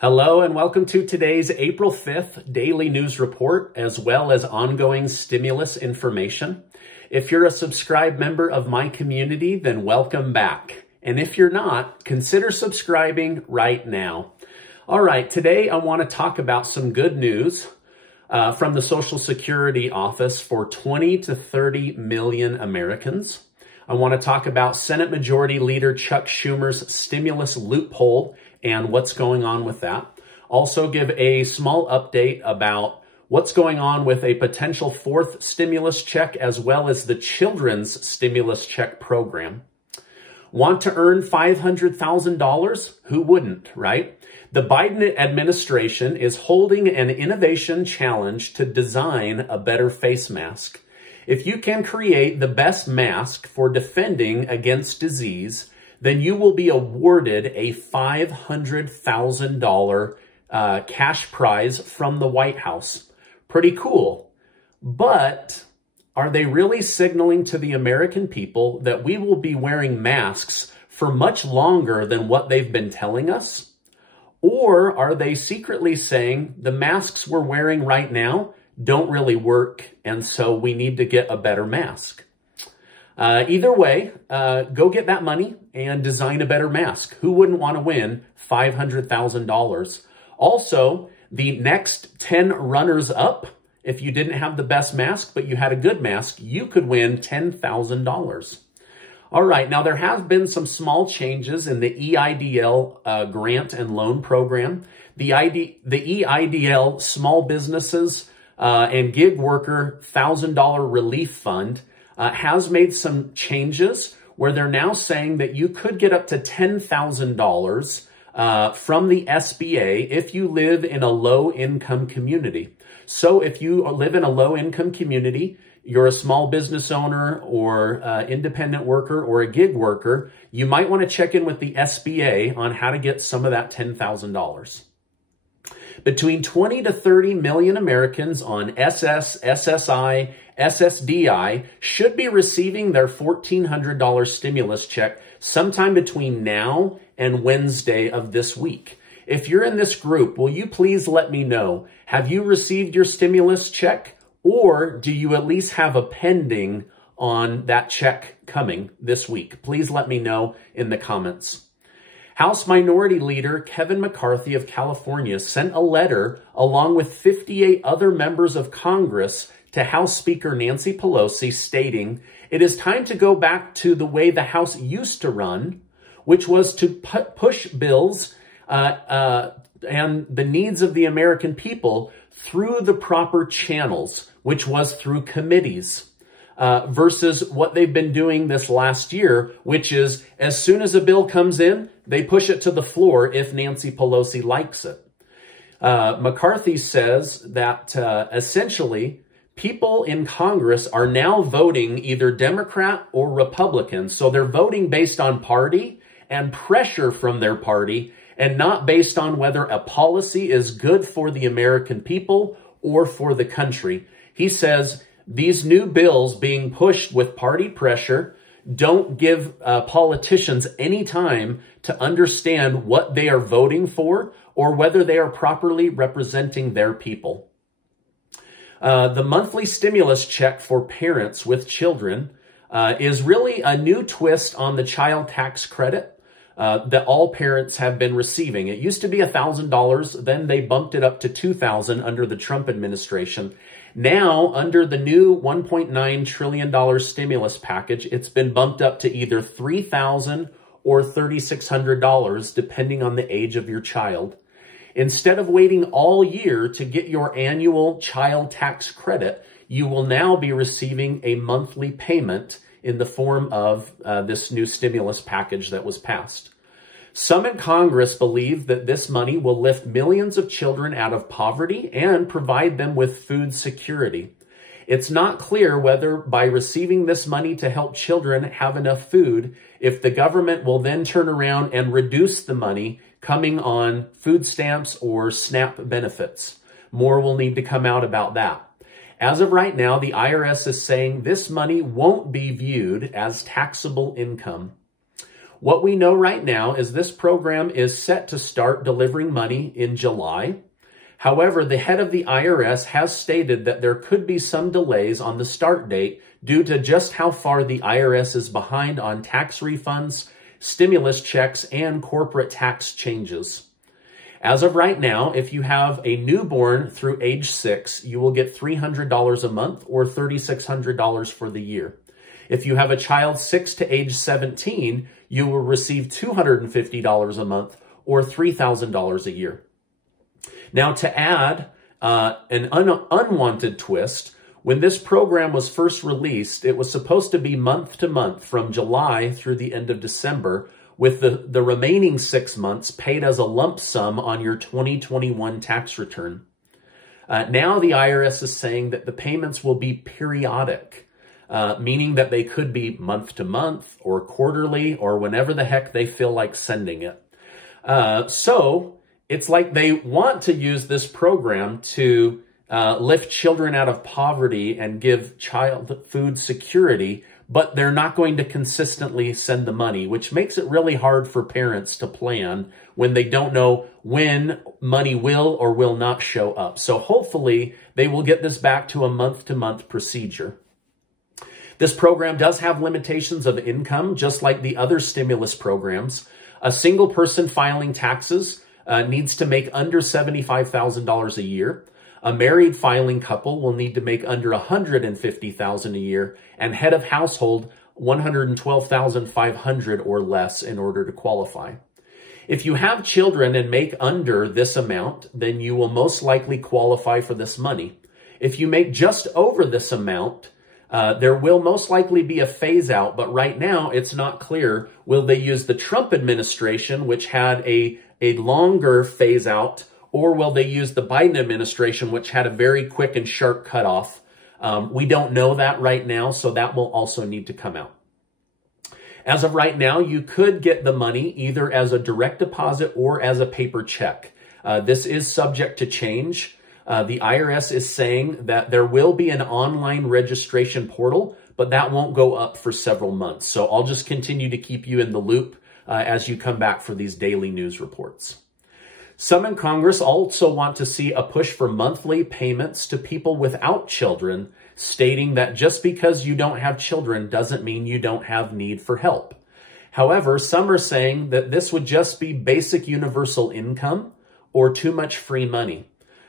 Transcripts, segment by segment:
Hello and welcome to today's April 5th daily news report, as well as ongoing stimulus information. If you're a subscribed member of my community, then welcome back. And if you're not, consider subscribing right now. All right, today I want to talk about some good news from the Social Security office for 20 to 30 million Americans. I want to talk about Senate Majority Leader Chuck Schumer's stimulus loophole and what's going on with that. Also give a small update about what's going on with a potential fourth stimulus check, as well as the children's stimulus check program. Want to earn $500,000? Who wouldn't, right? The Biden administration is holding an innovation challenge to design a better face mask. If you can create the best mask for defending against disease, then you will be awarded a $500,000 cash prize from the White House. Pretty cool. But are they really signaling to the American people that we will be wearing masks for much longer than what they've been telling us? Or are they secretly saying the masks we're wearing right now don't really work, and so we need to get a better mask? Either way, go get that money and design a better mask. Who wouldn't want to win $500,000? Also, the next 10 runners up, if you didn't have the best mask, but you had a good mask, you could win $10,000. All right, now there have been some small changes in the EIDL grant and loan program. The EIDL Small Businesses and Gig Worker $1,000 Relief Fund has made some changes where they're now saying that you could get up to $10,000 from the SBA if you live in a low-income community. So if you live in a low-income community, you're a small business owner or independent worker or a gig worker, you might want to check in with the SBA on how to get some of that $10,000. Between 20 to 30 million Americans on SSI SSDI should be receiving their $1,400 stimulus check sometime between now and Wednesday of this week. If you're in this group, will you please let me know, have you received your stimulus check, or do you at least have a pending on that check coming this week? Please let me know in the comments. House Minority Leader Kevin McCarthy of California sent a letter along with 58 other members of Congress to House Speaker Nancy Pelosi stating, "It is time to go back to the way the House used to run, which was to push bills and the needs of the American people through the proper channels, which was through committees." Versus what they've been doing this last year, which is as soon as a bill comes in, they push it to the floor if Nancy Pelosi likes it. McCarthy says that essentially people in Congress are now voting either Democrat or Republican. So they're voting based on party and pressure from their party, and not based on whether a policy is good for the American people or for the country. He says these new bills being pushed with party pressure don't give politicians any time to understand what they are voting for or whether they are properly representing their people. The monthly stimulus check for parents with children is really a new twist on the child tax credit that all parents have been receiving. It used to be $1,000, then they bumped it up to $2,000 under the Trump administration. Now, under the new $1.9 trillion stimulus package, it's been bumped up to either $3,000 or $3,600, depending on the age of your child. Instead of waiting all year to get your annual child tax credit, you will now be receiving a monthly payment in the form of this new stimulus package that was passed. Some in Congress believe that this money will lift millions of children out of poverty and provide them with food security. It's not clear whether by receiving this money to help children have enough food, if the government will then turn around and reduce the money coming on food stamps or SNAP benefits. More will need to come out about that. As of right now, the IRS is saying this money won't be viewed as taxable income. What we know right now is this program is set to start delivering money in July. However, the head of the IRS has stated that there could be some delays on the start date due to just how far the IRS is behind on tax refunds, stimulus checks, and corporate tax changes. As of right now, if you have a newborn through age 6, you will get $300 a month or $3,600 for the year. If you have a child 6 to age 17, you will receive $250 a month or $3,000 a year. Now, to add an unwanted twist, when this program was first released, it was supposed to be month to month from July through the end of December, with the remaining 6 months paid as a lump sum on your 2021 tax return. Now the IRS is saying that the payments will be periodic, meaning that they could be month to month or quarterly or whenever the heck they feel like sending it. So it's like they want to use this program to lift children out of poverty and give child food security, but they're not going to consistently send the money, which makes it really hard for parents to plan when they don't know when money will or will not show up. So hopefully they will get this back to a month-to-month procedure. This program does have limitations of income, just like the other stimulus programs. A single person filing taxes needs to make under $75,000 a year. A married filing couple will need to make under $150,000 a year, and head of household $112,500 or less in order to qualify. If you have children and make under this amount, then you will most likely qualify for this money. If you make just over this amount, there will most likely be a phase out, but right now it's not clear. Will they use the Trump administration, which had a longer phase out, or will they use the Biden administration, which had a very quick and sharp cutoff? We don't know that right now, so that will also need to come out. As of right now, you could get the money either as a direct deposit or as a paper check. This is subject to change. The IRS is saying that there will be an online registration portal, but that won't go up for several months. So I'll just continue to keep you in the loop as you come back for these daily news reports. Some in Congress also want to see a push for monthly payments to people without children, stating that just because you don't have children doesn't mean you don't have need for help. However, some are saying that this would just be basic universal income or too much free money.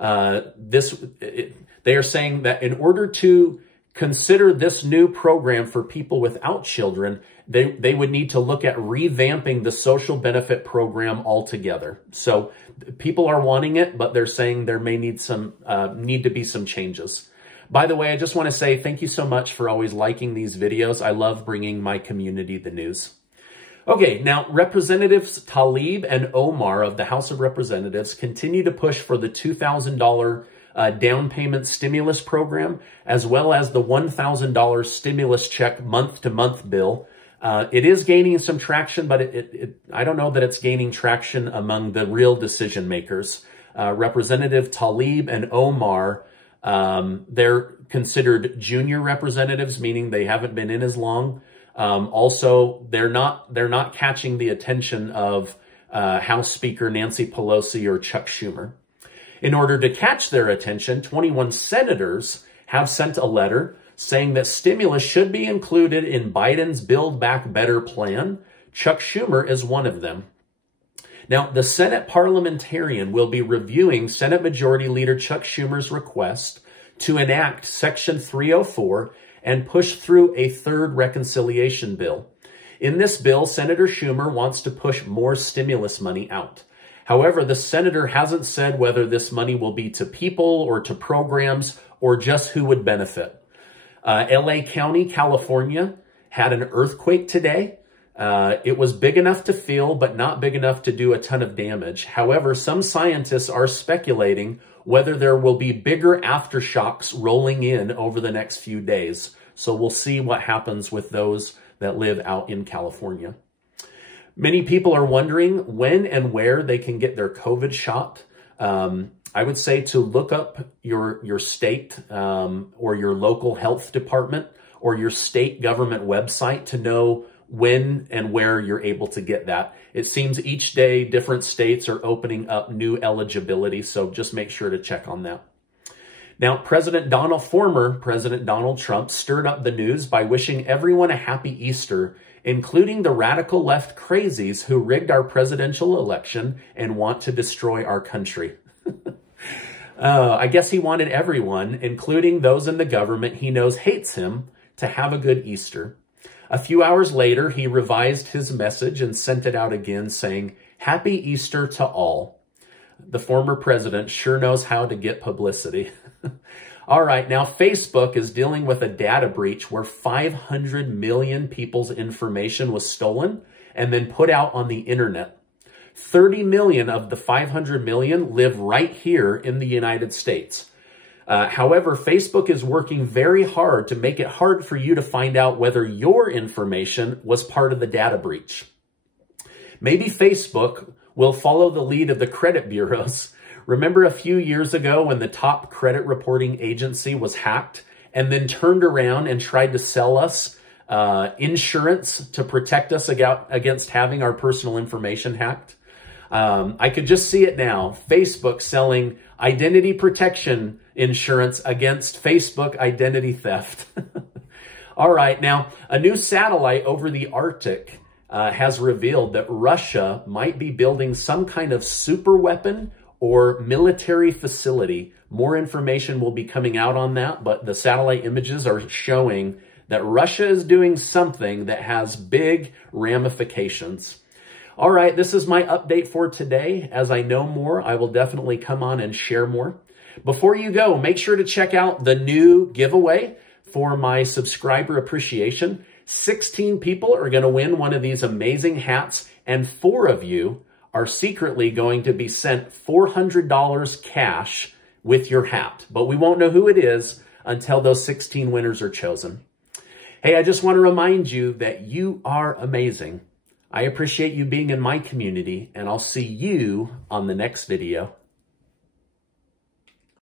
They are saying that in order to consider this new program for people without children, they would need to look at revamping the social benefit program altogether. So people are wanting it, but they're saying there may need to be some changes. By the way, I just want to say thank you so much for always liking these videos. I love bringing my community the news. Okay, now Representatives Tlaib and Omar of the House of Representatives continue to push for the $2,000 down payment stimulus program, as well as the $1,000 stimulus check month-to-month bill. It is gaining some traction, but I don't know that it's gaining traction among the real decision makers. Representative Tlaib and Omar, they're considered junior representatives, meaning they haven't been in as long. Also, they're not catching the attention of House Speaker Nancy Pelosi or Chuck Schumer. In order to catch their attention, 21 senators have sent a letter saying that stimulus should be included in Biden's Build Back Better plan. Chuck Schumer is one of them. Now, the Senate parliamentarian will be reviewing Senate Majority Leader Chuck Schumer's request to enact Section 304 and push through a third reconciliation bill. In this bill, Senator Schumer wants to push more stimulus money out. However, the senator hasn't said whether this money will be to people or to programs or just who would benefit. LA County, California, had an earthquake today. It was big enough to feel, but not big enough to do a ton of damage. However, some scientists are speculating whether there will be bigger aftershocks rolling in over the next few days. So we'll see what happens with those that live out in California. Many people are wondering when and where they can get their COVID shot. I would say to look up your state or your local health department or your state government website to know when and where you're able to get that. It seems each day different states are opening up new eligibility, so just make sure to check on that. Now, former President Donald Trump stirred up the news by wishing everyone a happy Easter, including the radical left crazies who rigged our presidential election and want to destroy our country. I guess he wanted everyone, including those in the government he knows hates him, to have a good Easter. A few hours later, he revised his message and sent it out again saying, "Happy Easter to all." The former president sure knows how to get publicity. All right, now Facebook is dealing with a data breach where 500 million people's information was stolen and then put out on the internet. 30 million of the 500 million live right here in the United States. However, Facebook is working very hard to make it hard for you to find out whether your information was part of the data breach. Maybe Facebook will follow the lead of the credit bureaus. Remember a few years ago when the top credit reporting agency was hacked and then turned around and tried to sell us insurance to protect us against having our personal information hacked? I could just see it now. Facebook selling identity protection insurance against Facebook identity theft. All right, now a new satellite over the Arctic has revealed that Russia might be building some kind of super weapon or military facility. More information will be coming out on that, but the satellite images are showing that Russia is doing something that has big ramifications. All right, this is my update for today. As I know more, I will definitely come on and share more. Before you go, make sure to check out the new giveaway for my subscriber appreciation. 16 people are going to win one of these amazing hats, and 4 of you are secretly going to be sent $400 cash with your hat. But we won't know who it is until those 16 winners are chosen. Hey, I just want to remind you that you are amazing. I appreciate you being in my community, and I'll see you on the next video.